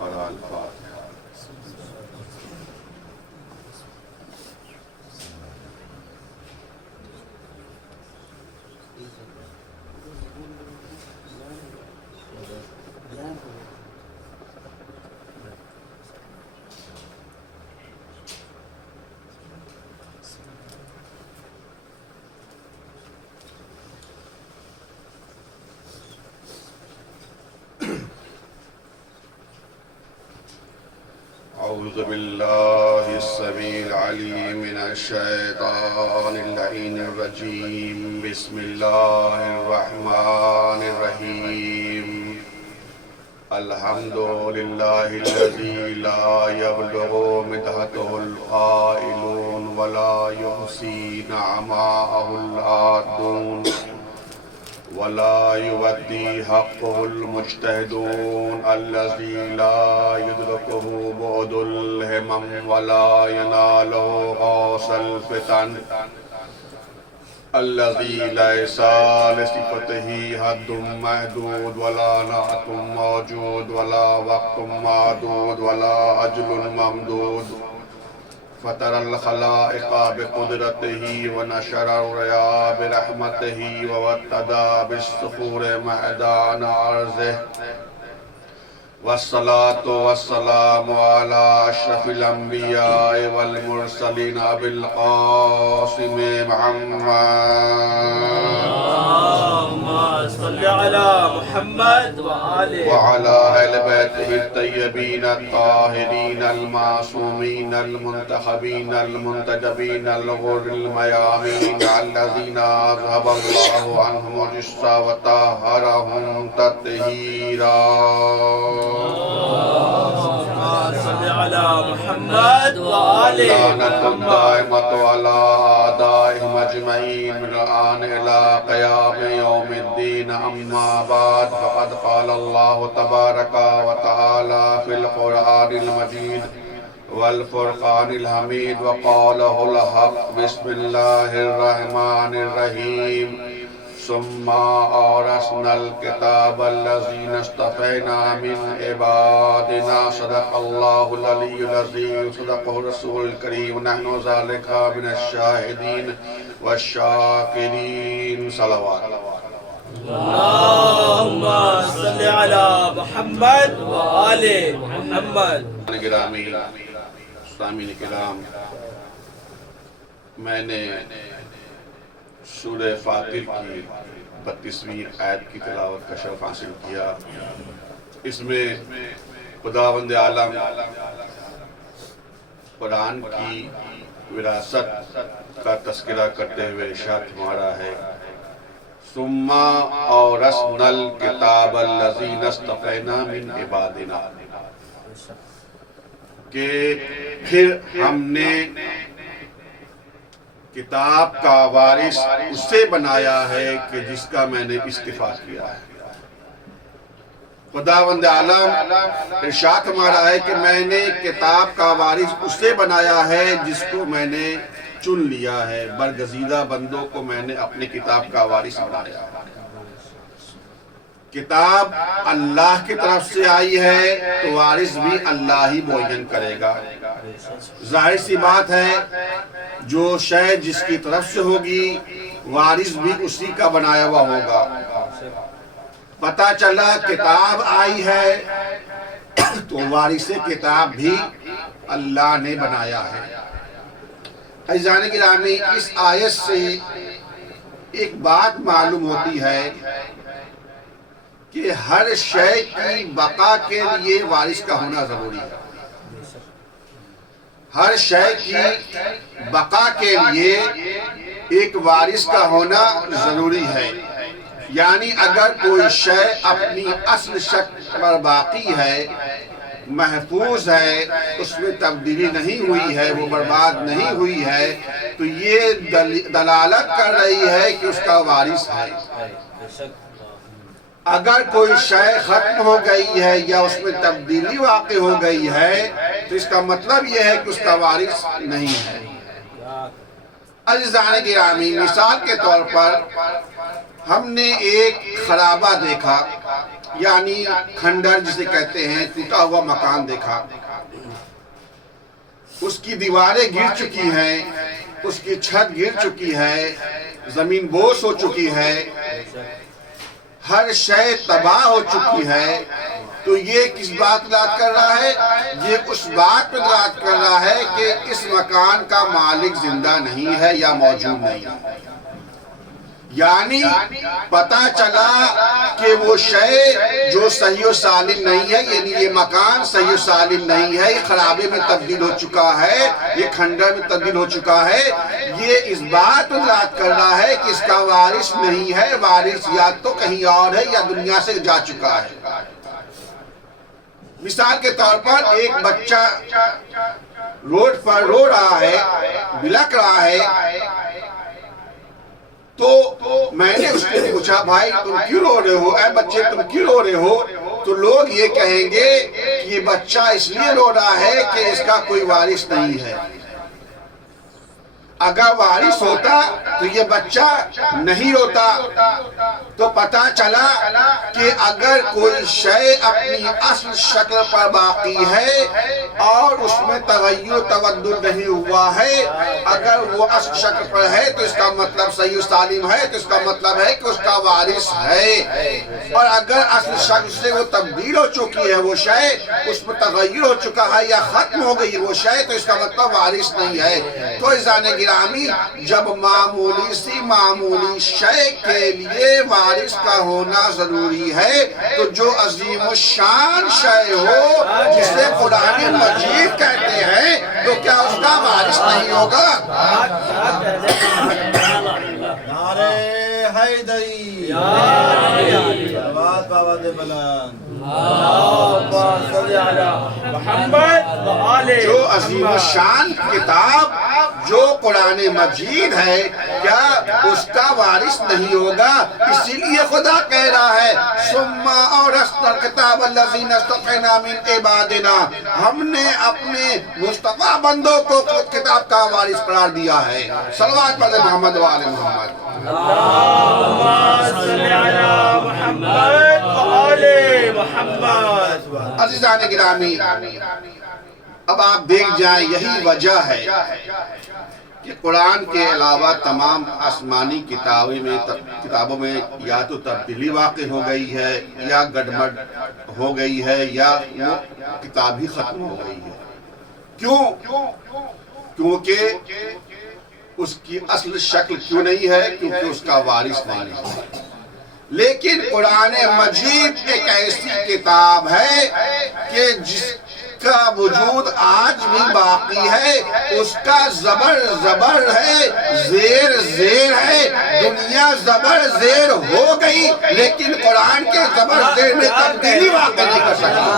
قرأ الفاتحة. أعوذ بالله السميع العليم من الشيطان اللعين الرجيم. بسم الله الرحمن الرحيم. الحمد لله الذي لا يبلغ مدحته القائلون ولا يحصي نعماءه العادون ولا يودي حقه المجتهدون الذي لا يدركه بعد الهمم ولا يناله غوص الفتن الذي ليس لصفته حد محدود ولا نعت موجود ولا وقت معدود ولا أجل ممدود. فطر الخلائق بقدرته ونشر الرياء برحمته ووتدى بالصخور معدان عرضه. والصلاة والسلام على أشرف الأنبياء والمرسلين أبي القاسم محمد اللهم صل على محمد وعلى أهل بيته الطيبين الطاهرين المعصومين المنتخبين المنتجبين الغر الميامين الذين أذهب الله عنهم الرجس وطهرهم تطهيرا. صل على محمد وآل لعنة محمد. دائمة على أعدائهم أجمعين من الآن إلى قيام يوم الدين. أما بعد فقد قال الله تبارك وتعالى في القرآن المجيد والفرقان الحميد وقوله الحق. بسم الله الرحمن الرحيم. ثم أورثنا الكتاب الذين اصطفينا من عبادنا. صدق الله العلي العظيم. صدقه الرسول الكريم. نحن ذلك من الشاهدين والشاكرين. صلوات. اللهم صل على محمد وآل محمد. گرامی سامعین کرام، میں نے سورہ فاطر کی 32ویں آیت کی تلاوت کا شرف حاصل کیا. اس میں خداوند عالم قرآن کی وراثت کا تذکرہ کرتے ہوئے ارشاد فرما ہے ثم اورثنا الکتاب الذین اصطفینا من عبادنا، کہ پھر ہم نے کتاب کا وارث اسے بنایا ہے کہ جس کا میں نے اصطفا کیا ہے. خداوند عالم ارشاد فرما ہے کہ میں نے کتاب کا وارث اسے بنایا ہے جس کو میں نے چن لیا ہے. برگزیدہ بندوں کو میں نے اپنی کتاب کا وارث بنایا ہے. کتاب اللہ کی طرف سے آئی ہے تو وارث بھی اللہ ہی معین کرے گا. ظاہر سی بات ہے جو شے جس کی طرف سے ہوگی وارث بھی اسی کا بنایا ہوا ہوگا. پتہ چلا کتاب آئی ہے تو وارث کتاب بھی اللہ نے بنایا ہے. عزیزان گرامی، اس آیت سے ایک بات معلوم ہوتی ہے کہ ہر شے کی بقا کے لیے وارث کا ہونا ضروری ہے. ہر شے کی بقا کے لیے ایک وارث کا ہونا ضروری ہے. یعنی اگر کوئی شے اپنی اصل شکل پر باقی ہے، محفوظ ہے، اس میں تبدیلی نہیں ہوئی ہے، وہ برباد نہیں ہوئی ہے، تو یہ دلالت کر رہی ہے کہ اس کا وارث ہے. اگر کوئی شے ختم ہو گئی ہے یا اس میں تبدیلی واقع ہو گئی ہے تو اس کا مطلب یہ ہے کہ اس کا وارث نہیں ہے. عزیزان گرامی، مثال کے طور پر ہم نے ایک خرابہ دیکھا یعنی کھنڈر جسے کہتے ہیں، ٹوٹا ہوا مکان دیکھا، اس کی دیواریں گر چکی ہیں، اس کی چھت گر چکی ہے، زمین بوس ہو چکی ہے، ہر شے تباہ ہو چکی ہے، تو یہ کس بات دلالت کر رہا ہے؟ یہ اس بات پہ دلالت کر رہا ہے کہ اس مکان کا مالک زندہ نہیں ہے یا موجود نہیں ہے۔ یعنی پتہ چلا کہ وہ شے جو صحیح و سالم نہیں ہے، یعنی یہ مکان صحیح و سالم نہیں ہے، یہ خرابے میں تبدیل ہو چکا ہے، یہ کھنڈر میں تبدیل ہو چکا ہے۔ یہ اس بات پر دلالت کر رہا ہے کہ اس کا وارث نہیں ہے، وارث یا تو کہیں اور ہے یا دنیا سے جا چکا ہے۔ مثال کے طور پر ایک بچہ روڈ پر رو رہا ہے، بلک رہا ہے، تو میں نے اس سے پوچھا بھائی تم کیوں رو رہے ہو، اے بچے تم کیوں رو رہے ہو؟ تو لوگ یہ کہیں گے کہ یہ بچہ اس لیے رو رہا ہے کہ اس کا کوئی وارث نہیں ہے۔ اگر وارث ہوتا تو یہ بچہ نہیں روتا۔ تو پتہ چلا کہ اگر کوئی شے اپنی اصل شکل پر باقی ہے اور اس میں تغیر تبدل نہیں ہوا ہے، اگر وہ اصل شکل پر ہے تو اس کا مطلب صحیح و سالم ہے، تو اس کا مطلب ہے کہ اس کا وارث ہے۔ اور اگر اصل شکل سے وہ تبدیل ہو چکی ہے، وہ شے اس میں تغیر ہو چکا ہے یا ختم ہو گئی وہ شے، تو اس کا مطلب وارث نہیں ہے۔ تو عزیزان گرامی، جب معمولی سی معمولی شے کے لیے وارث کا ہونا ضروری ہے، تو جو عظیم الشان شے ہو جسے قرآن مجید کہتے ہیں، تو کیا اس کا وارث نہیں ہوگا؟ نعرہ حیدری، آواز بابا دے بلند، جو عظیم الشان کتاب جو قرآن مجید ہے، کیا اس کا وارث نہیں ہوگا؟ اسی لیے خدا کہہ رہا ہے ثم اورثنا الکتاب الذین اصطفینا من عبادنا، ہم نے اپنے مصطفیٰ بندوں کو خود کتاب کا وارث قرار دیا ہے۔ صلوات پڑھیں محمد و آل محمد۔ اللہم صلی علی محمد و آل محمد۔ عزیزان گرامی، اب آپ دیکھ جائیں یہی وجہ ہے کہ قرآن کے علاوہ تمام آسمانی کتابوں میں یا تو تبدیلی واقع ہو گئی ہے یا گڑبڑ ہو گئی ہے یا وہ کتاب ہی ختم ہو گئی ہے۔ کیوں؟ کیونکہ اس کی اصل شکل کیوں نہیں ہے؟ کیونکہ اس کا وارث نہیں ہے۔ لیکن قرآن مجید ایک ایسی کتاب ہے کہ جس کا وجود آج بھی باقی ہے، اس کا زبر ہے، زیر ہے۔ دنیا زبر زیر ہو گئی لیکن قرآن کے زبر زیر میں تبدیلی واقع نہیں کر سکتی۔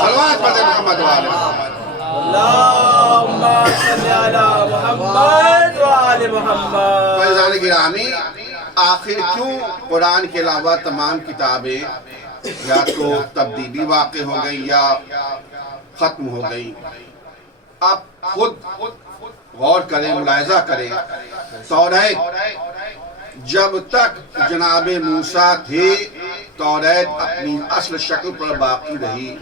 صلوات پڑھیں محمد و آل محمد۔ اللہم صلی علی محمد و آل محمد۔ فیضان گرامی، آخر کیوں قرآن کے علاوہ تمام کتابیں یا تو تبدیلی واقع ہو گئی یا ختم ہو گئی؟ آپ خود غور کریں، ملاحظہ کریں۔ توریت جب تک جناب موسیٰ تھے، توریت اپنی اصل شکل پر باقی رہی۔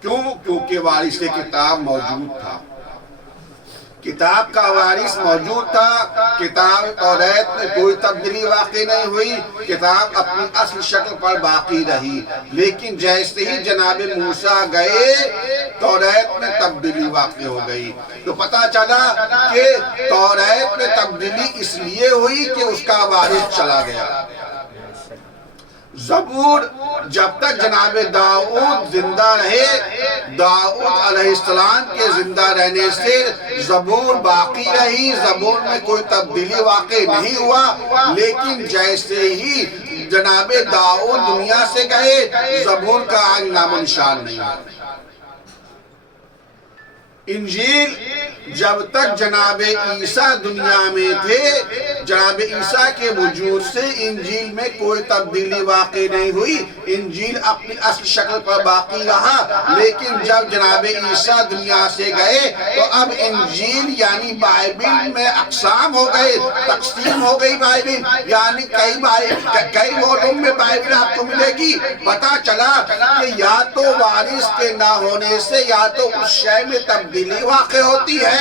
کیوں؟ کیونکہ وارث کتاب موجود تھا، کتاب کا وارث موجود تھا، کتاب توریت میں کوئی تبدیلی واقع نہیں ہوئی، کتاب اپنی اصل شکل پر باقی رہی۔ لیکن جیسے ہی جناب موسیٰ گئے، توریت میں تبدیلی واقع ہو گئی۔ تو پتہ چلا کہ توریت میں تبدیلی اس لیے ہوئی کہ اس کا وارث چلا گیا۔ زبور جب تک جناب داؤد زندہ رہے، داؤد علیہ السلام کے زندہ رہنے سے زبور باقی رہی، زبور میں کوئی تبدیلی واقع نہیں ہوا۔ لیکن جیسے ہی جناب داؤد دنیا سے گئے، زبور کا آج نام و نشان نہیں ہے۔ انجیل جب تک جناب عیسیٰ دنیا میں تھے، جناب عیسیٰ کے وجود سے انجیل میں کوئی تبدیلی واقع نہیں ہوئی، انجیل اپنی اصل شکل پر باقی رہا۔ لیکن جب جناب عیسیٰ دنیا سے گئے تو اب انجیل یعنی بائبل میں اقسام ہو گئے، تقسیم ہو گئی بائبل، یعنی کئی والیوم میں بائبل آپ کو ملے گی۔ پتہ چلا کہ یا تو وارث کے نہ ہونے سے یا تو اس شے میں تبدیلی واقع ہوتی ہے،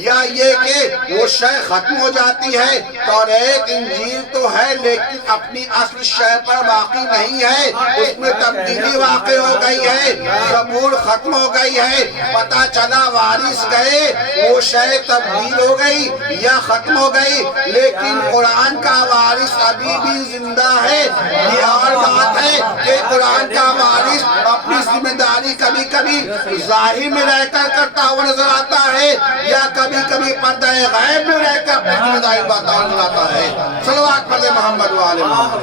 یا یہ کہ وہ شے ختم ہو جاتی ہے۔ توریت انجیل تو ہے لیکن اپنی اصل شے پر باقی نہیں ہے، اس میں تبدیلی واقع ہو گئی ہے، زبور ختم ہو گئی ہے۔ پتہ چلا وارث گئے، وہ شے تبدیل ہو گئی یا ختم ہو گئی، لیکن قرآن کا وارث ابھی بھی زندہ ہے۔ یہ اور بات ہے کہ قرآن کا وارث اپنی ذمہ داری کبھی کبھی ظاہر میں رہ کر کرتا ہوا نظر آتا ہے، یا کبھی کبھی پردہ غیب میں رہ کر اپنی ذمہ داری بتاتا ہے۔ صلوات پڑھیں محمد وآل محمد۔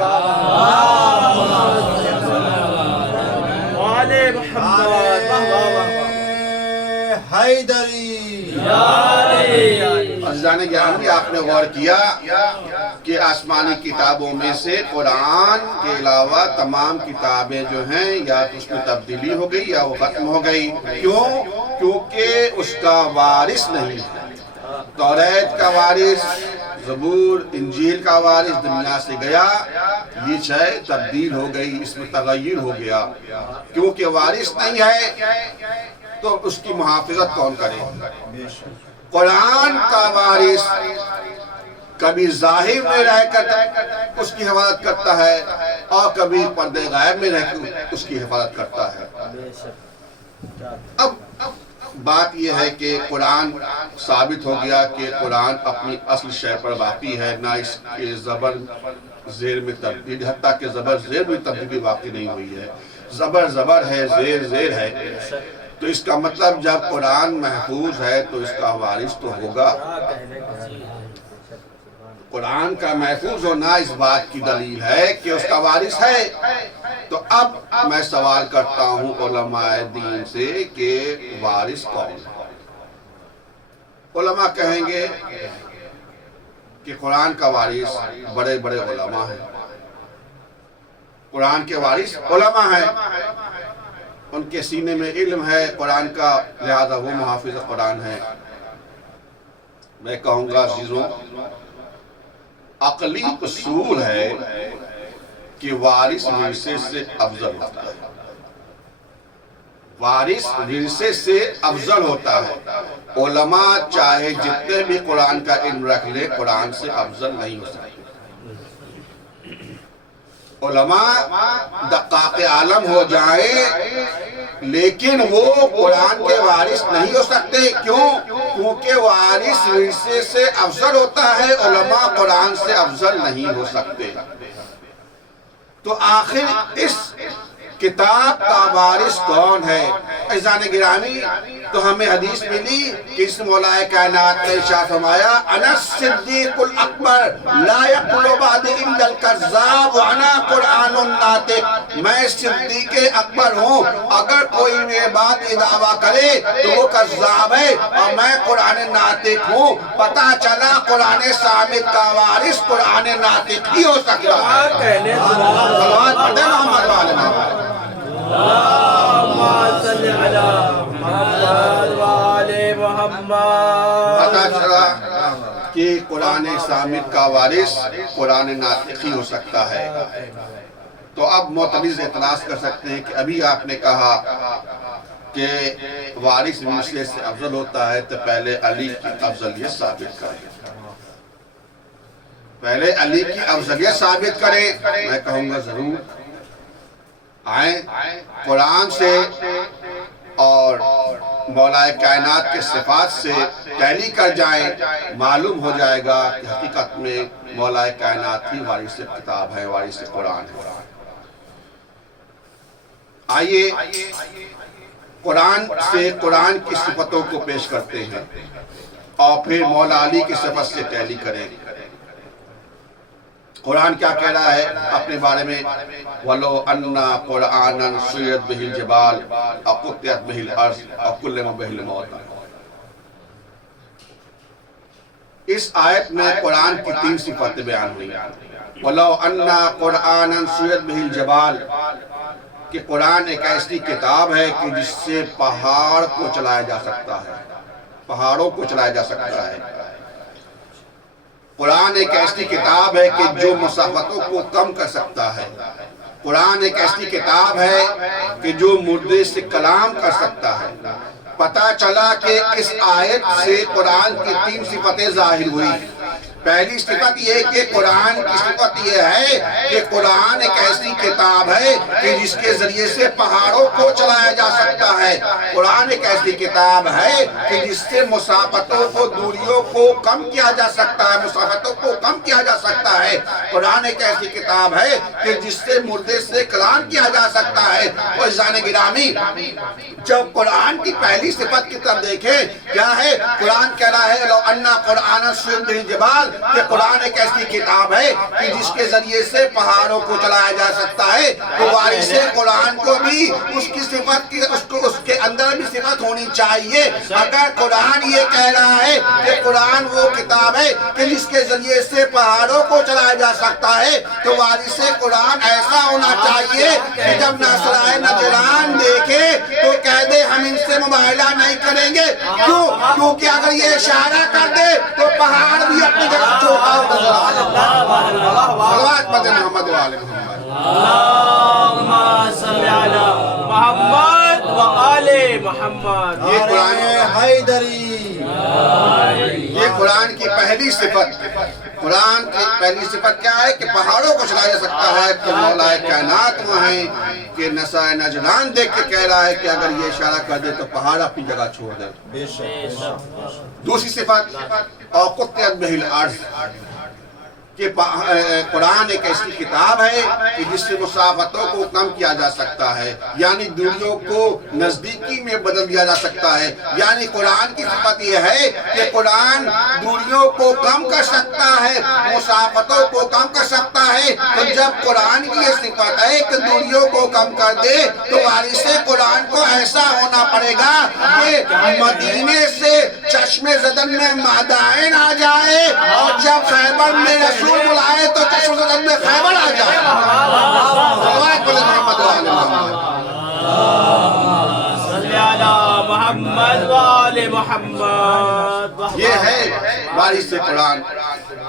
وآل محمد حیدری۔ عزیزان گرامی، آپ نے غور کیا کہ آسمانی کتابوں میں سے قرآن کے علاوہ تمام کتابیں جو ہیں یا تو اس میں تبدیلی ہو گئی یا وہ ختم ہو گئی۔ کیوں؟ کیونکہ اس کا وارث نہیں ہے۔ توریت کا وارث، زبور، انجیل کا وارث دنیا سے گیا، یہ شے تبدیل ہو گئی، اس میں تغیر ہو گیا۔ کیونکہ وارث نہیں ہے تو اس کی محافظت کون کرے؟ قرآن کا وارث کبھی ظاہر میں رہ کر اس کی حفاظت کرتا ہے اور کبھی پردے غائب میں رہ کر اس کی حفاظت کرتا ہے۔ اب بات یہ ہے کہ قرآن ثابت ہو گیا کہ قرآن اپنی اصل شے پر باقی ہے، نہ اس کے زبر زیر میں تبدیلی، حتیٰ کہ زبر زیر میں تبدیلی واقع نہیں ہوئی ہے۔ زبر زبر ہے، زیر زیر ہے، تو اس کا مطلب جب قرآن محفوظ ہے تو اس کا وارث تو ہوگا۔ قرآن کا محفوظ ہونا اس بات کی دلیل ہے کہ اس کا وارث ہے۔ تو اب میں سوال کرتا ہوں علماء دین سے کہ وارث کون ہے؟ علماء کہیں گے کہ قرآن کا وارث بڑے بڑے علماء ہیں، قرآن کے وارث علماء ہیں، ان کے سینے میں علم ہے قرآن کا، لہذا وہ محافظ قرآن ہے۔ میں کہوں گا عزیزوں، عقلی اصول ہے کہ وارث ورثے سے افضل ہوتا ہے، وارث ورثے سے افضل ہوتا ہے۔ علماء چاہے جتنے بھی قرآن کا علم رکھ لے، قرآن سے افضل نہیں ہو سکتے۔ علماء دقاق عالم ہو جائیں لیکن وہ قرآن کے وارث نہیں ہو سکتے۔ کیوں؟ کیونکہ وارث ورثے سے افضل ہوتا ہے، علماء قرآن سے افضل نہیں ہو سکتے۔ تو آخر اس کتاب کا وارث کون ہے؟ عزیزان گرامی، تو ہمیں حدیث ملی کہ اس مولا کائنات نے ارشاد فرمایا انا الصدیق الاکبر لا یقول بعد الا الکذاب وانا قرآن ناطق، میں صدیق اکبر ہوں، اگر کوئی میرے بات یہ دعویٰ کرے تو وہ کذاب ہے اور میں قرآن ناطق ہوں۔ پتہ چلا قرآن صامت کا وارث قرآن ناطق ہی ہو سکتا ہے۔ صلوات پڑھیں محمد وآل محمد۔ اللهم صل على محمد وآل محمد۔ پتہ چلا کہ قرآن صامت کا وارث قرآن ناطق ہی ہو سکتا ہے۔ تو اب معترض اعتراض کر سکتے ہیں کہ ابھی آپ نے کہا کہ وارث ورثے سے افضل ہوتا ہے، تو پہلے علی کی افضلیت ثابت کریں، پہلے علی کی افضلیت ثابت کریں۔ میں کہوں گا ضرور آئیں، قرآن سے اور مولا کائنات کے صفات سے ٹیلی کر جائیں، معلوم ہو جائے گا کہ حقیقت میں مولا کائنات ہی وارث کتاب ہے، وارث قرآن ہے۔ آئیے قرآن سے قرآن کی صفتوں کو پیش کرتے ہیں اور پھر مولا علی کی صفت سے ٹیلی کریں۔ قرآن کیا کہہ رہا ہے اپنے بارے میں؟ وَلَوْ أَنَّا قُرْآنًا سُيِّرَتْ بِهِ الْجِبَالُ أَوْ قُطِّعَتْ بِهِ الْأَرْضُ أَوْ كُلِّمَ بِهِ الْمَوْتَىٰ۔ اس آیت میں قرآن کی 3 صفتیں بیان ہوئی. وَلَوْ أَنَّا قُرْآنًا سُيِّرَتْ بِهِ الْجِبَالُ کہ قرآن ایک ایسی کتاب ہے کہ جس سے پہاڑ کو چلایا جا سکتا ہے، پہاڑوں کو چلایا جا سکتا ہے. قرآن ایک ایسی کتاب ہے کہ جو مسافتوں کو کم کر سکتا ہے. قرآن ایک ایسی کتاب ہے کہ جو مردے سے کلام کر سکتا ہے. پتہ چلا کہ اس آیت سے قرآن کی 3 صفتیں ظاہر ہوئی. پہلی صفت یہ کہ قرآن کی صفت یہ ہے کہ قرآن ایک ایسی کتاب ہے کہ جس کے ذریعے سے پہاڑوں کو چلایا جا سکتا ہے. قرآن ایک ایسی کتاب ہے کہ جس سے مسافتوں کو، دوریوں کو کم کیا جا سکتا ہے، مسافتوں کو کم کیا جا سکتا ہے. قرآن ایک ایسی کتاب ہے کہ جس سے مردے سے کلام کیا جا سکتا ہے. تو عزیزان گرامی، جب قرآن کی پہلی صفت کی طرف دیکھیں کیا ہے، قرآن کہہ رہا ہے لو انا قرآن سُيِّرَتْ بِهِ الْجِبَالُ کہ قرآن ایک ایسی کتاب ہے کہ جس کے ذریعے سے پہاڑوں کو چلایا جا سکتا ہے. تو وارث قرآن کو بھی اس کی صفت کی اس کے اندر بھی صفت ہونی چاہیے. اگر قرآن یہ کہہ رہا ہے کہ قرآن وہ کتاب ہے کہ جس کے ذریعے سے پہاڑوں کو چلایا جا سکتا ہے تو وارث قرآن ایسا ہونا چاہیے کہ جب ناصرائے نجران دیکھے تو کہہ دے ہم ان سے مباہلہ نہیں کریں گے. کیوں؟ کیونکہ اگر یہ اشارہ کر دے تو پہاڑ بھی اپنی جگہ چھوٹا ہو نظر آ جاتا ہے. محمد وآل محمد. اللہم صلی علی محمد وآل محمد. یہ قرآن حیدری. یہ قرآن کی پہلی صفت. قرآن کی پہلی صفت کیا ہے کہ پہاڑوں کو چلایا جا سکتا ہے. تو مولا کائنات وہ ہیں کہ نسائے نجران دیکھ کے کہہ رہا ہے کہ اگر یہ اشارہ کر دے تو پہاڑ اپنی جگہ چھوڑ دے. بے شک. دوسری صفت اور قطعت بہ الارض کہ قرآن ایک ایسی کتاب ہے کہ جس سے مسافتوں کو کم کیا جا سکتا ہے، یعنی دوریوں کو نزدیکی میں بدل دیا جا سکتا ہے. یعنی قرآن کی صفت یہ ہے کہ قرآن دوریوں کو کم کر سکتا ہے، مسافتوں کو کم کر سکتا ہے. تو جب قرآن کی یہ صفت ہے کہ دوریوں کو کم کر دے تو وارث قرآن کو ایسا ہونا پڑے گا کہ مدینے سے چشم زدن میں مادائن آ جائے اور جب خیبر میں رسول بلائے تو چشم زدن میں خیبر آ جائے. محمد وآل محمد. صلی علی محمد وآل محمد. یہ ہے وارث قرآن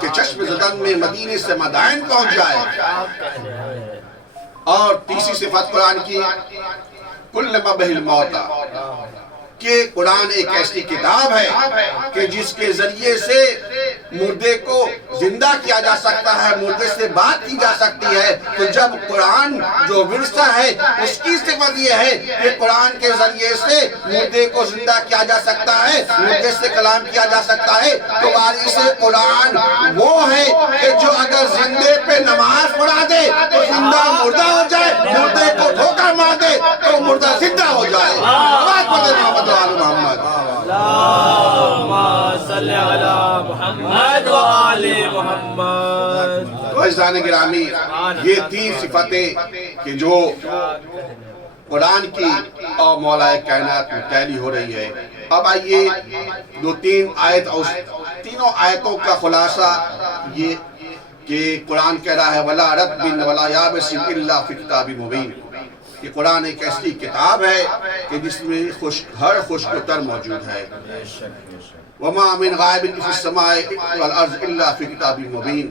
کہ چشم زدن میں مدینے سے مدائن پہنچ جائے. اور تیسری صفت قرآن کی کلما بہ الموت کہ قرآن ایک ایسی کتاب ہے کہ جس کے ذریعے سے مردے کو زندہ کیا جا سکتا ہے، مردے سے بات کی جا سکتی ہے. تو جب قرآن جو ورثہ ہے اس کی صفت یہ ہے کہ قرآن کے ذریعے سے مردے کو زندہ کیا جا سکتا ہے، مردے سے کلام کیا جا سکتا ہے. تو وارث قرآن وہ ہے کہ جو اگر زندے پہ نماز پڑھا دے تو زندہ مردہ ہو جائے، مردے کو ٹھوکر مار دے تو مردہ زندہ ہو جائے. محمد محمد. اللہم صلی علی محمد وآل محمد. عزیزان گرامی، یہ 3 صفتیں کہ جو قرآن کی اور مولا کائنات میں تعلیق ہو رہی ہے. اب آئیے 2-3 آیت اور تینوں آیتوں کا خلاصہ یہ کہ قرآن کہہ رہا ہے وَلَا رَتْبٍ وَلَا يَابِسٍ إِلَّا فِي كِتَابٍ مُبِينٍ کہ قرآن ایک ایسی کتاب ہے کہ جس میں ہر خشک و تر موجود ہے. وَمَا مِنْ غَائِبٍ فِي السَّمَاءِ وَالْأَرْضِ إِلَّا فِي كِتَابٍ مُبِينٍ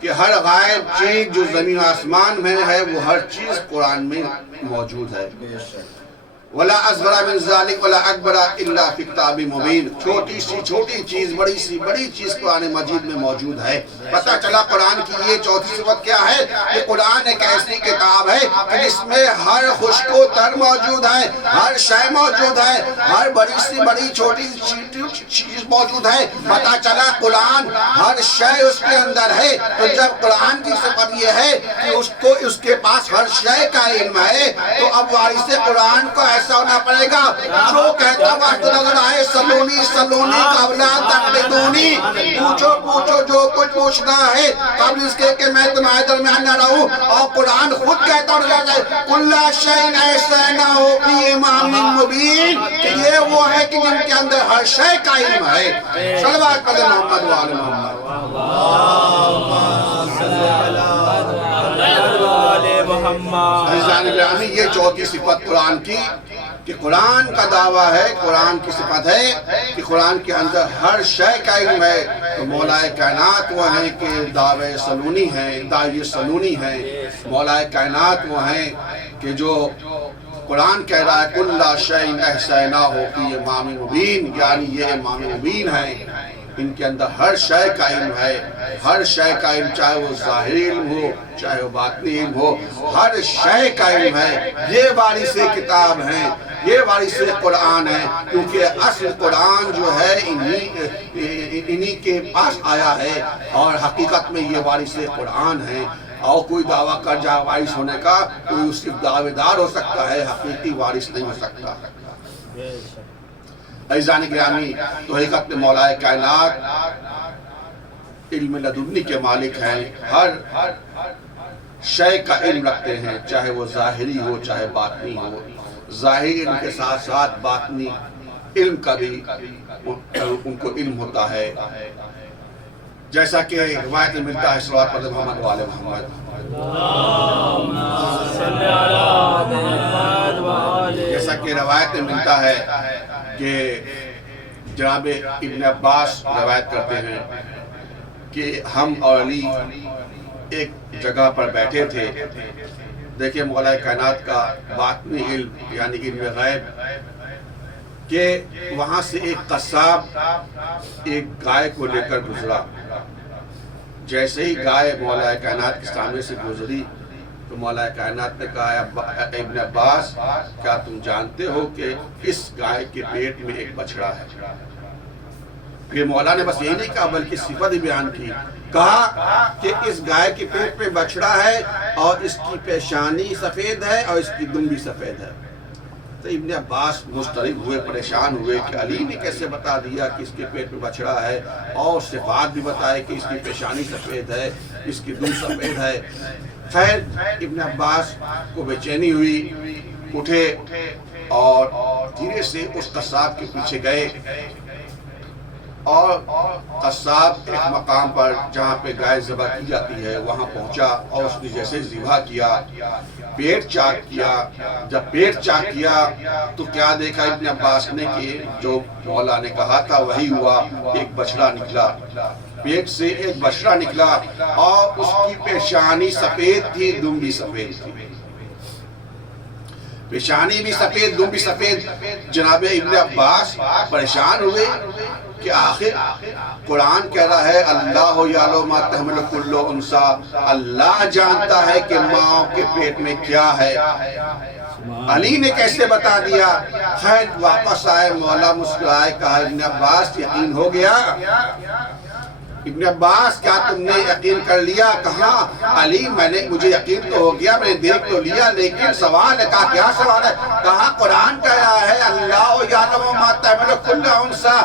کہ ہر غائب چیز جو زمین آسمان میں ہے وہ ہر چیز قرآن میں موجود ہے. وَلَا أَصْغَرَ مِنْ ذَلِكَ وَلَا أَكْبَرَ إِلَّا فِي كِتَابٍ مُبِينٍ چھوٹی سی چھوٹی چیز، بڑی سی بڑی چیز قرآن مجید میں موجود ہے. پتہ چلا قرآن کی یہ چوتھی صفت کیا ہے کہ قرآن ایک ایسی کتاب ہے کہ جس میں ہر خشک و تر موجود ہے، ہر شے موجود ہے، ہر بڑی سی بڑی چھوٹی چیز موجود ہے. پتہ چلا قرآن ہر شے اس کے اندر ہے. تو جب قرآن کی صفت یہ ہے کہ اس کے پاس ہر شے کا علم ہے تو اب وارث قرآن کو ایسا ایسا ہونا پڑے گا جو کہتا وقت نظر آئے سلونی سلونی قبلہ تقلدونی، پوچھو پوچھو جو کچھ پوچھنا ہے قبل اس کے کہ میں تمہارے درمیان نہ رہوں. اور قرآن خود کہتا ہوں کل شیء احصیناہ فی امام مبین، کہ یہ وہ ہے کہ جن کے اندر ہر شے کا علم ہے. صلوات پڑھیں محمد و آل محمد. عزیزان گرامی، یہ چوتھی صفت قرآن کی کہ قرآن کا دعویٰ ہے، قرآن کی صفت ہے کہ قرآن کے اندر ہر شے کا علم ہے. تو مولا کائنات وہ ہیں کہ دعوی سلونی ہیں، داعی سلونی ہیں. مولا کائنات وہ ہیں کہ جو قرآن کہہ رہا ہے کل شیء احصیناہ فی امام مبین، یعنی یہ امام مبین ہیں. ان کے اندر ہر شے کا علم ہے، ہر شے کا علم، چاہے وہ ظاہری علم ہو چاہے وہ باطنی علم ہو، ہر شے کا علم ہے. یہ وارث کتاب ہیں، یہ وارث قرآن ہے، کیونکہ اصل قرآن جو ہے انہی کے پاس آیا ہے اور حقیقت میں یہ وارث قرآن ہیں. اور کوئی دعویٰ کر جائے وارث ہونے کا تو صرف دعوے دار ہو سکتا ہے، حقیقی وارث نہیں ہو سکتا. عزیزان گرامی، تو حقیقت میں مولا کائنات علم لدنی کے مالک ہیں، ہر شے کا علم رکھتے ہیں، چاہے وہ ظاہری ہو چاہے باطنی ہو. ظاہری علم کے ساتھ ساتھ باطنی علم کا بھی ان کو علم ہوتا ہے. جیسا کہ روایت میں ملتا ہے صلوات پڑھیں محمد و آل محمد. جیسا کہ روایت میں ملتا ہے کہ جناب ابن عباس روایت کرتے ہیں کہ ہم اور علی ایک جگہ پر بیٹھے تھے. دیکھیں مولا کائنات کا باطنی علم یعنی علم غیب کہ وہاں سے ایک قصاب ایک گائے کو لے کر گزرا. جیسے ہی گائے مولا کائنات کے سامنے سے گزری تو مولا کائنات نے کہا ابن عباس کیا تم جانتے ہو کہ اس گائے کے پیٹ میں ایک بچڑا ہے؟ پھر مولا نے بس یہی نہیں کہا بلکہ صفت بیان کی، کہا کہ اس گائے کے پیٹ میں بچڑا ہے اور اس کی پیشانی سفید ہے اور اس کی دم بھی سفید ہے. تو ابن عباس مضطرب ہوئے، پریشان ہوئے کہ علی نے کیسے بتا دیا کہ اس کے پیٹ میں بچڑا ہے اور صفات بھی بتائے کہ اس کی پیشانی سفید ہے اس کی دم سفید ہے. خیر ابن عباس کو بے چینی ہوئی، اٹھے اور دھیرے سے اس قصاب کے پیچھے گئے اور قصاب ایک مقام پر جہاں پہ گائے ذبح کی جاتی ہے وہاں پہنچا اور اس نے جیسے ذبح کیا پیٹ چاک کیا. جب پیٹ چاک کیا تو کیا دیکھا ابن عباس نے کہ جو مولا نے کہا تھا وہی ہوا. ایک بچڑا نکلا، پیٹ سے ایک بچڑا نکلا اور اس کی پیشانی سفید تھی، دم بھی سفید تھی. پیشانی بھی سفید دم بھی سفید. جناب ابن عباس پریشان ہوئے کہ آخر قرآن کہہ رہا ہے اللہ یعلم ما تحمل کل انثی، اللہ جانتا ہے کہ ماں کے پیٹ میں کیا ہے. علی نے کیسے بتا دیا؟ خیر واپس آئے، مولا مسکرائے، کہا ابن عباس یقین ہو گیا؟ ابن عباس کیا تم نے یقین کر لیا؟ کہا علی مجھے یقین تو ہو گیا، میں نے دیکھ تو لیا، لیکن سوال ہے. کہا کیا سوال ہے؟ کہا قرآن کہہ رہا ہے اللہ یعلم ما تحمل کل انثی،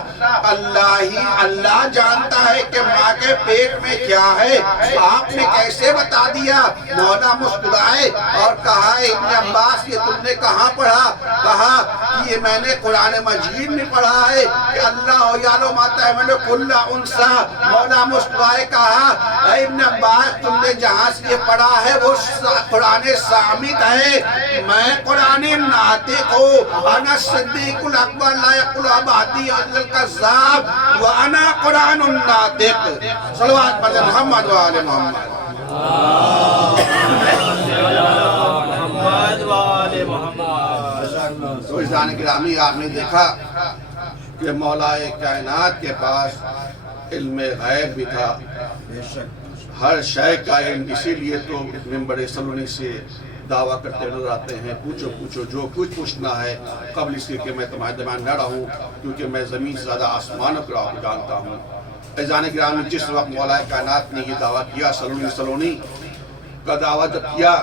اللہ جانتا ہے کہ ماں کے پیٹ میں کیا ہے. آپ نے کیسے بتا دیا؟ مولا مسکرائے اور کہا ابن عباس یہ تم نے کہاں پڑھا؟ کہا کہ یہ میں نے قرآن مجید میں پڑھا ہے کہ اللہ یعلم ما تحمل کل انثی. مولا مسکرائے کہا اے ابن عباس تم نے جہاں سے یہ پڑھا ہے وہ قرآن صامت ہے، میں قرآن ناطق ہوں. انا صدیق الاکبر لا یقولها بعدی الا الکذاب وانا قرآن ناطق. صلوات پڑھیں محمد و آل محمد. تو عزیزان گرامی آپ نے دیکھا کہ مولا کائنات کے پاس علم غیب بھی تھا، ہر شے کا علم. اسی لیے تو ممبر سلونی سے دعویٰ کرتے نظر آتے ہیں پوچھو پوچھو جو کچھ پوچھنا ہے قبل اس کے میں تمہارے درمیان نہ رہوں کیونکہ میں زمین سے زیادہ آسمانوں کو جانتا ہوں. عزیزان گرامی جس وقت مولا کائنات نے یہ دعویٰ کیا سلونی کا دعویٰ جب کیا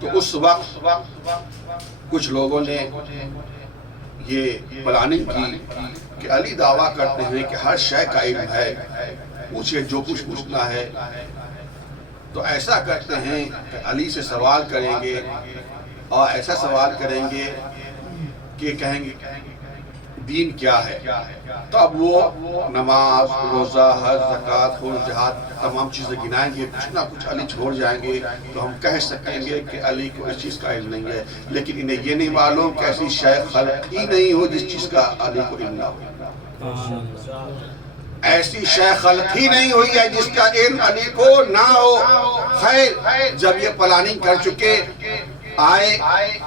تو اس وقت کچھ لوگوں نے یہ پلاننگ کی کہ علی دعویٰ کرتے ہیں کہ ہر شے کا علم ہے، پوچھے جو کچھ پوچھنا ہے. تو ایسا کرتے ہیں کہ علی سے سوال کریں گے اور ایسا سوال کریں گے کہ کہیں گے دین کیا ہے. تب وہ نماز، روزہ، حج، زکوٰۃ، خون، جہاد تمام چیزیں گنائیں گے. کچھ نہ کچھ علی چھوڑ جائیں گے تو ہم کہہ سکیں گے کہ علی کو اس چیز کا علم نہیں ہے. لیکن انہیں یہ نہیں معلوم کہ ایسی شے خلق ہی نہیں ہو جس چیز کا علی کو علم نہ ہو. ایسی شے خلق ہی نہیں ہوئی ہے جس کا علم علی کو نہ ہو. خیر، جب یہ پلاننگ کر چکے آئے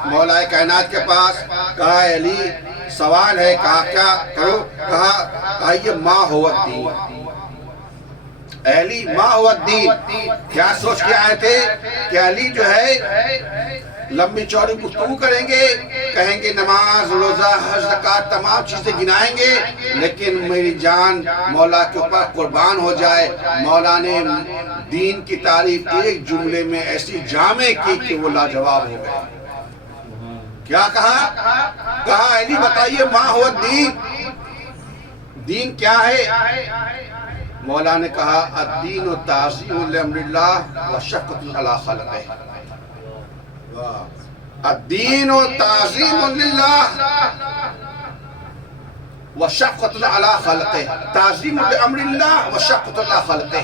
مولا کائنات کے پاس، کہا علی سوال ہے. کہا کیا کرو؟ کہا یہ ما ہوا الدین. علی ما ہوا الدین. کیا سوچ کے آئے تھے کہ علی جو ہے لمبی چوڑی گفتگو کریں گے، کہیں گے نماز، روزہ، حج، زکوٰۃ تمام چیزیں گنائیں گے، لیکن میری جان مولا کے اوپر قربان ہو جائے. مولا نے دین کی تعریف ایک جملے میں ایسی جامع کی کہ وہ لاجواب ہو گئے. کیا کہا؟ کہا علی بتائیے ما ہوا الدین، دین کیا ہے؟ مولا نے کہا الدین تعظیم لامر اللہ و شفقۃ علی خلقہ. الدین تعظیم للہ و شفقۃ علی خلقہ. تعظیم لامر اللہ و شفقۃ علی خلقہ،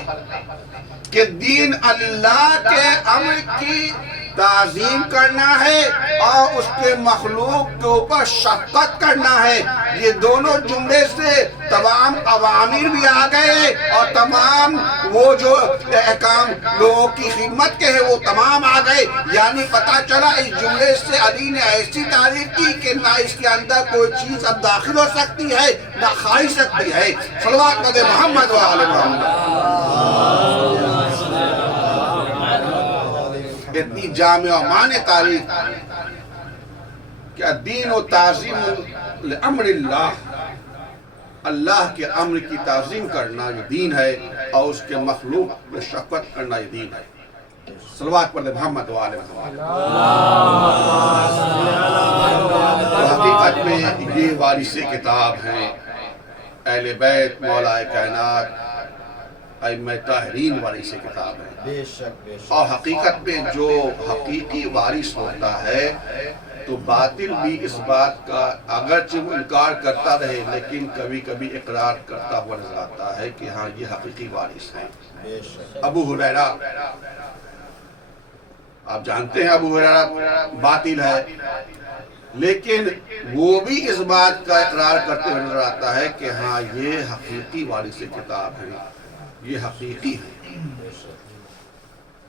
کہ دین اللہ کے امر کی تعظیم کرنا ہے اور اس کے مخلوق کے اوپر شفقت کرنا ہے. یہ دونوں جملے سے تمام اوامر بھی آ گئے اور تمام وہ جو احکام لوگوں کی خدمت کے ہیں وہ تمام آ گئے. یعنی پتہ چلا اس جملے سے علی نے ایسی تعریف کی کہ نہ اس کے اندر کوئی چیز اب داخل ہو سکتی ہے نہ خارج سکتی ہے. صلوات پڑھیں محمد و آل محمد. اتنی جامع و معنی تعریف کہ الدین و تعظیم لامر اللہ، اللہ کے امر کی تعظیم کرنا یہ دین ہے اور اس کے مخلوق میں شفقت کرنا یہ دین ہے. صلوات پڑھیں محمد و آل محمد. حقیقت میں یہ وارث کتاب ہیں اہل بیت مولا کائنات ائمہ طاہرین وارث کتاب ہے. بے شک بے شک. اور حقیقت میں جو حقیقی وارث ہوتا ہے تو باطل بھی اس بات کا اگرچہ وہ انکار کرتا رہے لیکن کبھی کبھی اقرار کرتا ہوا نظر آتا ہے کہ ہاں یہ حقیقی وارث ہیں. بے شک. ابو ہریرہ، آپ جانتے ہیں ابو ہریرہ باطل ہے، لیکن وہ بھی اس بات کا اقرار کرتے ہوئے نظر آتا ہے کہ ہاں یہ حقیقی وارث کتاب ہے، یہ حقیقی ہے.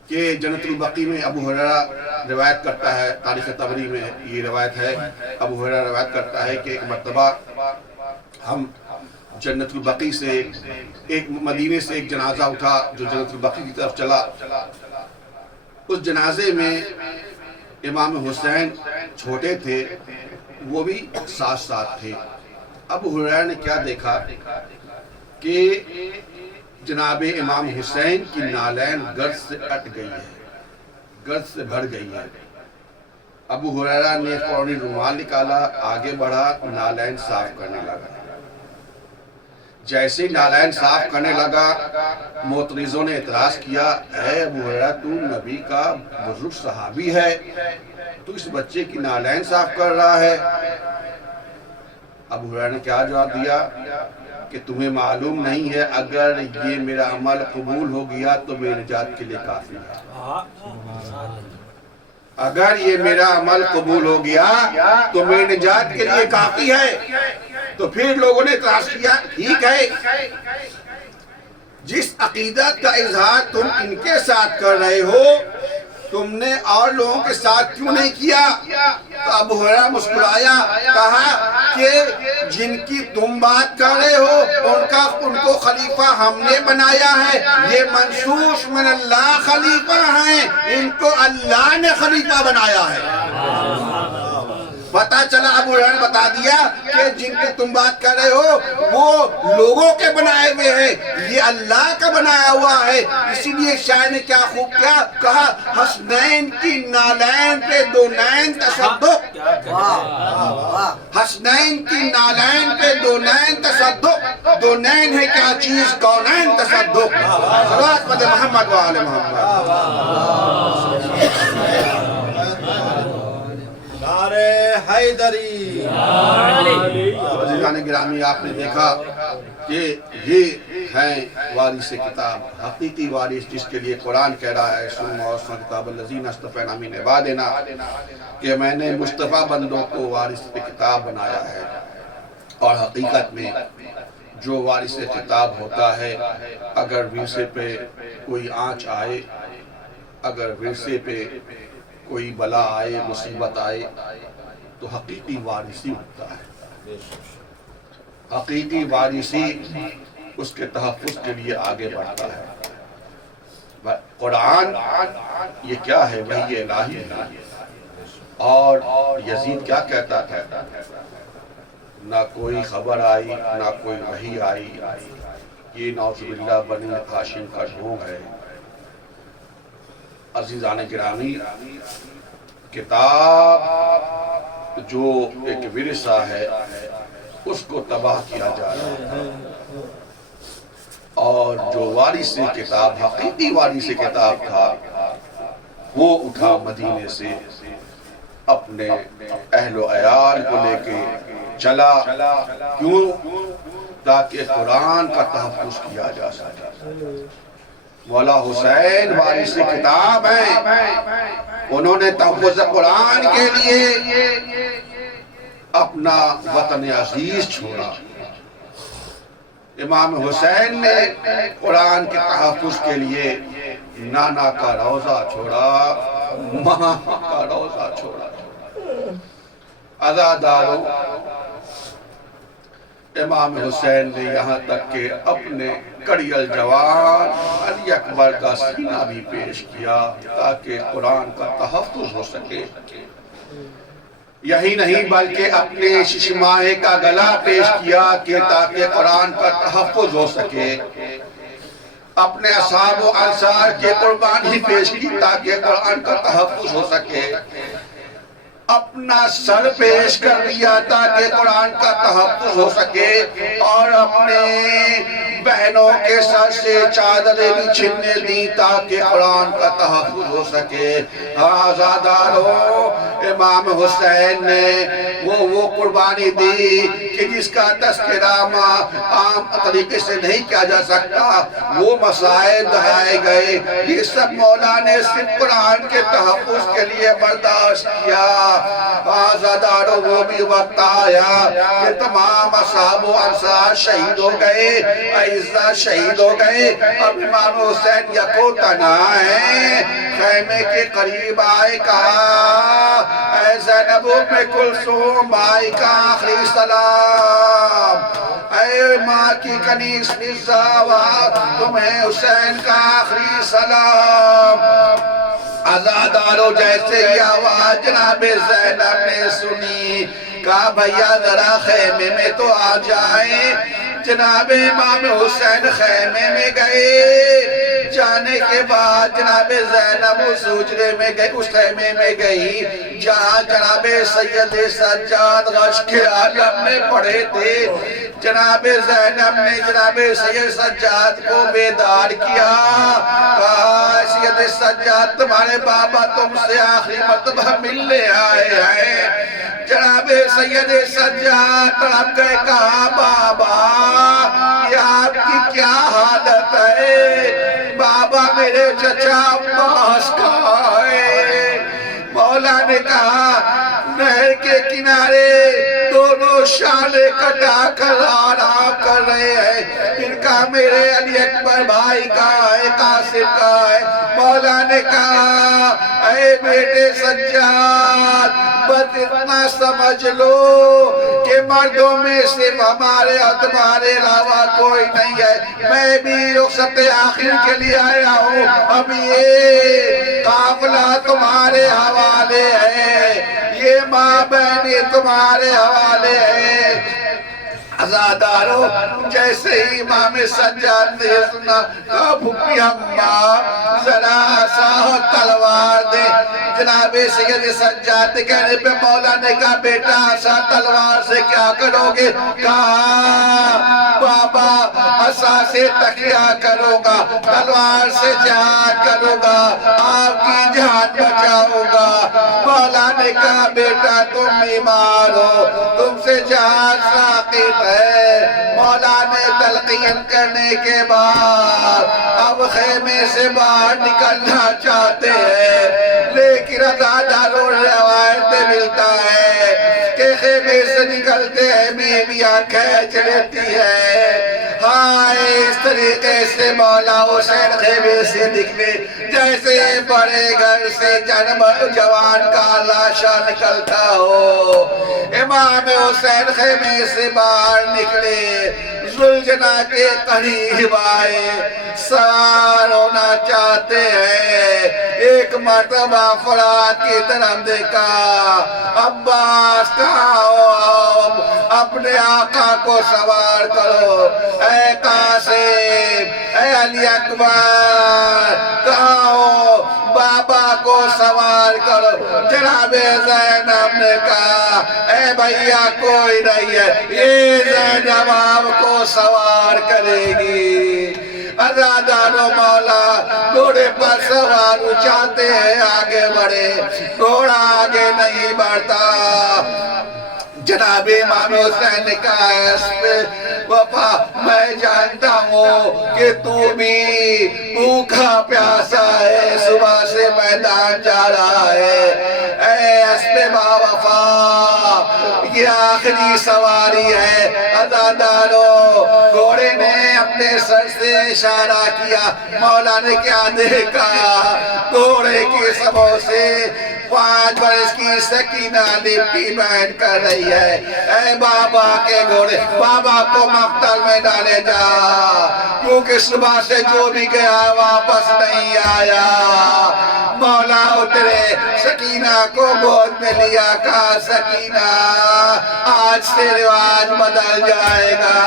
کہ جنت البقیع میں ابو ہریرہ روایت کرتا ہے، تاریخ طبری میں یہ روایت ہے، ابو ہریرہ روایت کرتا ہے کہ ایک مرتبہ ہم جنت البقیع سے ایک مدینے سے ایک جنازہ اٹھا جو جنت البقیع کی طرف چلا. اس جنازے میں امام حسین چھوٹے تھے، وہ بھی ساتھ تھے. ابو ہریرہ نے کیا دیکھا کہ جناب امام حسین کی نالین گرد سے اٹ گئی ہے، گرد سے بھر گئی ہے. ابو ہریرہ نے فوری رومال نکالا، آگے بڑھا، نالین صاف کرنے لگا. جیسے نالین صاف کرنے لگا معترضوں نے اعتراض کیا، اے ابو ہریرہ تو نبی کا بزرگ صحابی ہے، تو اس بچے کی نالین صاف کر رہا ہے. ابو ہریرہ نے کیا جواب دیا کہ تمہیں معلوم نہیں ہے اگر یہ میرا عمل قبول ہو گیا تو میری نجات کے لیے کافی ہے. اگر یہ میرا عمل قبول ہو گیا تو میری نجات کے لیے کافی ہے. تو پھر لوگوں نے اعتراض کیا، ٹھیک ہے، جس عقیدت کا اظہار تم ان کے ساتھ کر رہے ہو تم نے اور لوگوں کے ساتھ کیوں نہیں کیا؟ تو ابو ہریرہ مسکرایا، کہا کہ جن کی تم بات کر رہے ہو ان کو خلیفہ ہم نے بنایا ہے، یہ منصوص من اللہ خلیفہ ہیں، ان کو اللہ نے خلیفہ بنایا ہے. پتا چلا ابو ہریرہ نے بتا دیا کہ جن کی تم بات کر رہے ہو وہ لوگوں کے بنائے ہوئے ہیں، یہ اللہ کا بنایا ہوا ہے۔ اسی لیے شاعر نے کیا خوب کیا کہا، حسنین کی نالین پہ دو نین تصدق، حسنین کی نالین پہ دو نین تصدق، دو نین ہے کیا چیز، کونین تصدق۔ صلوات پڑھیں محمد و آل محمد۔ نعرہ حیدری۔ عزیزان گرامی، آپ نے دیکھا کہ یہ ہیں وارث کتاب، حقیقی وارث، جس کے لیے قرآن کہہ رہا ہے سنو اور کتاب الذین اصطفینا من عبادنا، کہ میں نے مصطفیٰ بندوں کو وارث کتاب بنایا ہے۔ اور حقیقت میں جو وارث کتاب ہوتا ہے، اگر ورثے پہ کوئی آنچ آئے، اگر ورثے پہ کوئی بلا آئے، مصیبت آئے، تو حقیقی وارثی ہوتا ہے۔ حقیقی وارثی اس کے تحفظ کے لیے آگے بڑھتا ہے۔ قرآن یہ کیا ہے، وحی الہی ہے۔ اور یزید کیا کہتا تھا، نہ کوئی خبر آئی نہ کوئی وحی آئی، یہ نعوذ باللہ بنی ہاشم کا ڈھونگ ہے۔ عزیزان گرامی، کتاب جو ایک ورثہ ہے اس کو تباہ کیا جا رہا ہے، اور جو وارث کتاب، حقیقی وارث کتاب تھا، وہ اٹھا مدینے سے اپنے اہل و عیال کو لے کے چلا، کیوں؟ تاکہ قرآن کا تحفظ کیا جا سکے۔ مولا حسین وارث کتاب ہیں، انہوں نے تحفظ قرآن کے لیے اپنا وطن عزیز چھوڑا۔ امام حسین نے قرآن کے تحفظ کے لیے نانا کا روضہ چھوڑا، ماں کا روضہ چھوڑا۔ عزادارو، امام حسین نے یہاں تک کہ اپنے کڑیل جوان علی اکبر کا سینہ بھی پیش کیا تاکہ قرآن کا تحفظ ہو سکے۔ یہی نہیں بلکہ اپنے ششماہے کا گلا پیش کیا کہ تاکہ قرآن کا تحفظ ہو سکے۔ اپنے اصحاب و انصار کے قربانی پیش کی تاکہ قرآن کا تحفظ ہو سکے۔ اپنا سر پیش کر دیا تاکہ قرآن کا تحفظ ہو سکے، اور اپنے بہنوں کے سر سے چادریں بھی چھننے دی تاکہ قرآن کا تحفظ ہو سکے۔ آزادارو، امام حسین نے وہ قربانی دی کہ جس کا تذکرہ عام طریقے سے نہیں کیا جا سکتا، وہ مسائل دہائے گئے، یہ سب مولا نے صرف قرآن کے تحفظ کے لیے برداشت کیا۔ آزادارو، وہ بھی وقت آیا کہ تمام اصحاب و انصار شہید ہو گئے، اعزاء شہید ہو گئے۔ اب امام حسین یکو تنہا ہے، خیمے کے قریب آئے، کہا اے زینب ام کلثوم، بھائی کا آخری سلام، اے ماں کی کنیز مرزا، تمہیں حسین کا آخری سلام۔ عزادارو، جیسے یہ آواز جناب زینب نے سنی، کہا بھیا ذرا خیمے میں تو آ جائیں۔ جناب امام حسین خیمے میں گئے، جانے کے بعد جناب زینب اس حجرے میں گئی، اس خیمے میں گئی جہاں جناب سید سجاد غش کے عالم میں پڑے تھے۔ جناب زینب نے جناب سید سجاد کو بیدار کیا، کہا سید سجاد، تمہارے بابا تم سے آخری مرتبہ ملنے آئے ہیں۔ جناب سید سجاد تڑپ گئے، کہا بابا یہ آپ کی کیا حالت ہے؟ بابا میرے چچا عباس کہاں ہے؟ مولا نے کہا نہر کے کنارے دونوں شانے کٹا کر آرام کر رہے ہیں۔ پھر کہا میرے علی اکبر بھائی کہاں ہے، قاسم کہاں ہے؟ مولا نے کہا اے بیٹے سجاد، بس اتنا سمجھ لو کہ مردوں میں صرف ہمارے اور تمہارے علاوہ کوئی نہیں ہے، میں بھی رخصت آخر کے لیے آیا ہوں، اب یہ قافلہ تمہارے حوالے ہے۔ یہ ماں بہنیں تمہارے حوالے ہیں۔ عزادارو جیسے ہی امام سجاد نے سنا کہا پھپھی اماں ذرا سا تلوار دے۔ جناب سید سجاد کے کہنے پہ مولا نے کہا بیٹا عصا تلوار سے کیا کرو گے؟ کہا بابا عصا سے تکیہ کروں گا، تلوار سے جہاد کروں گا، آپ کی جان بچاؤں گا۔ مولا نے کہا بیٹا تم بیمار ہو، تم سے جہاد ساقط ہے۔ مولا نے تلقین کرنے کے بعد اب خیمے سے باہر نکلنا چاہتے ہیں، لیکن عزادارو روایتیں ملتا ہے کہ خیمے سے نکلتے ہیں بیویاں کھینچ لیتی ہے۔ ہائے اس طریقے سے مولا حسین خیمے سے نکلے جیسے بڑے گھر سے جوان کا لاشا نکلتا ہو۔ امام حسین خیمے سے باہر نکلے، زلجنا کے قریب آئے، سوار ہونا چاہتے ہیں۔ ایک مرتبہ فرات کی طرف دیکھا، عباس کہاں ہو؟ اپنے آقا کو سوار کرو۔ اے قاسم، اے علی اکبر کہاں ہو؟ بابا کو سوار کرو۔ جناب زینب نے کہا اے بھیا کوئی نہیں ہے، یہ زینب آپ کو سوار کرے گی۔ عزادارو مولا گھوڑے پر سوار چاہتے ہیں آگے بڑھے، گھوڑا آگے نہیں بڑھتا۔ جناب امام حسین نے کہا اس پہ وفا میں جانتا ہوں کہ تو بھی بھوکا پیاسا ہے، صبح سے میدان جا رہا ہے۔ اے اس پہ با وفا یہ آخری سواری ہے۔ عزادارو گھوڑے نے اپنے سر سے اشارہ کیا، مولا نے کیا دیکھا؟ گھوڑے کی سبوں سے 5 برس کی سکینہ لپٹی بیٹھ کر رہی ہے۔ اے بابا کے گھوڑے، بابا کو مقتل میں ڈالے جا، کیونکہ صبح سے جو بھی گیا واپس نہیں آیا۔ مولا اترے، سکینہ کو گود میں لیا، کہا سکینہ آج سے رواج بدل جائے گا،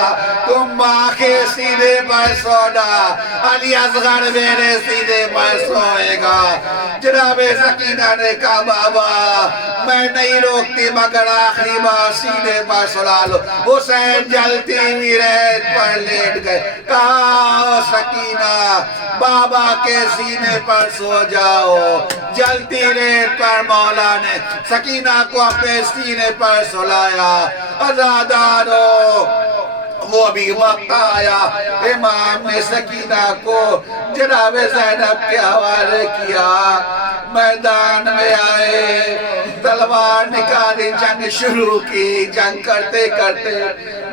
تم ماں کے سینے پر سونا، علی اصغر میرے سینے پر سوئے گا۔ جناب سکینہ نے کہا بابا میں نہیں روکتی مگر آخری بار سینے پر سلا لو۔ حسین جلتی ہوئی ریت پر لیٹ گئے، کہا سکینہ بابا کے سینے پر سو جاؤ۔ جلتی ریت پر مولا نے سکینہ کو اپنے سینے پر سلایا۔ عزادارو وہ بھی وقت آیا، امام نے سکینہ کو جناب زینب کے حوالے کیا۔ میدان میں آئے، تلوار نکالی، جنگ شروع کی۔ جنگ کرتے کرتے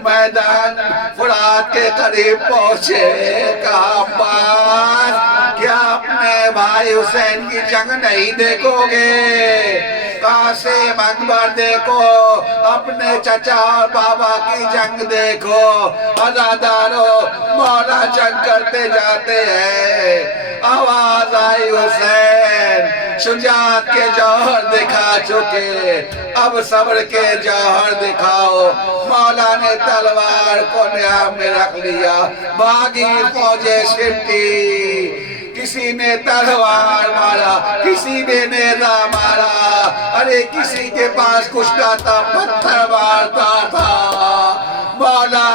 میدان فرات کے قریب پہنچے، کہا عباس کیا اپنے بھائی حسین کی جنگ نہیں دیکھو گے؟ قاسم اکبر دیکھو، اپنے چچا اور بابا کی جنگ دیکھو۔ عزادارو مولا جنگ کرتے جاتے ہیں، آواز آئی حسین شجاعت کے جوہر دکھا چکے، اب صبر کے جوہر دکھاؤ۔ مولا نے تلوار کو نیام میں رکھ لیا، بھاگی فوجیں چھٹی، کسی نے تلوار مارا، کسی نے نیزہ مارا، ارے کسی کے پاس کچھ نہ تھا پتھر مارتا تھا۔ مولا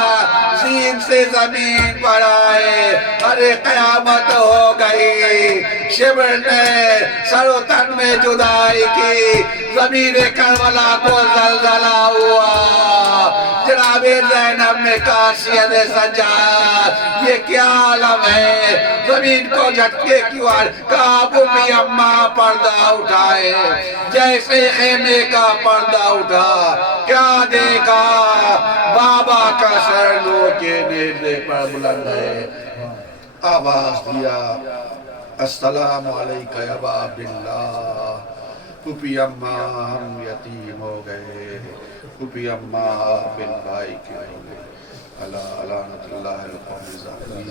زین سے زمین پر آئے، ارے قیامت ہو گئی۔ شبر نے سر و تن میں جدائی کی، زمین کربلا کو زلزلہ ہوا۔ جناب زینب نے کہا سید سجاد یہ کیا عالم ہے؟ زمین کو جھٹکے کیوں آئے؟ کہا پھپھی اماں پردہ اٹھائے، جیسے خیمے کا پردہ اٹھا، کیا دیکھا؟ بابا کا سر لو کے نیزے پر بلند ہے۔ آواز دیا السلام علیکہ یا باب اللہ۔ پھپھی اماں ہم یتیم ہو گئے، پھپھی اماں بن بھائی کے ہو گئے۔ اللہ لعنت اللہ القوم الظالمین۔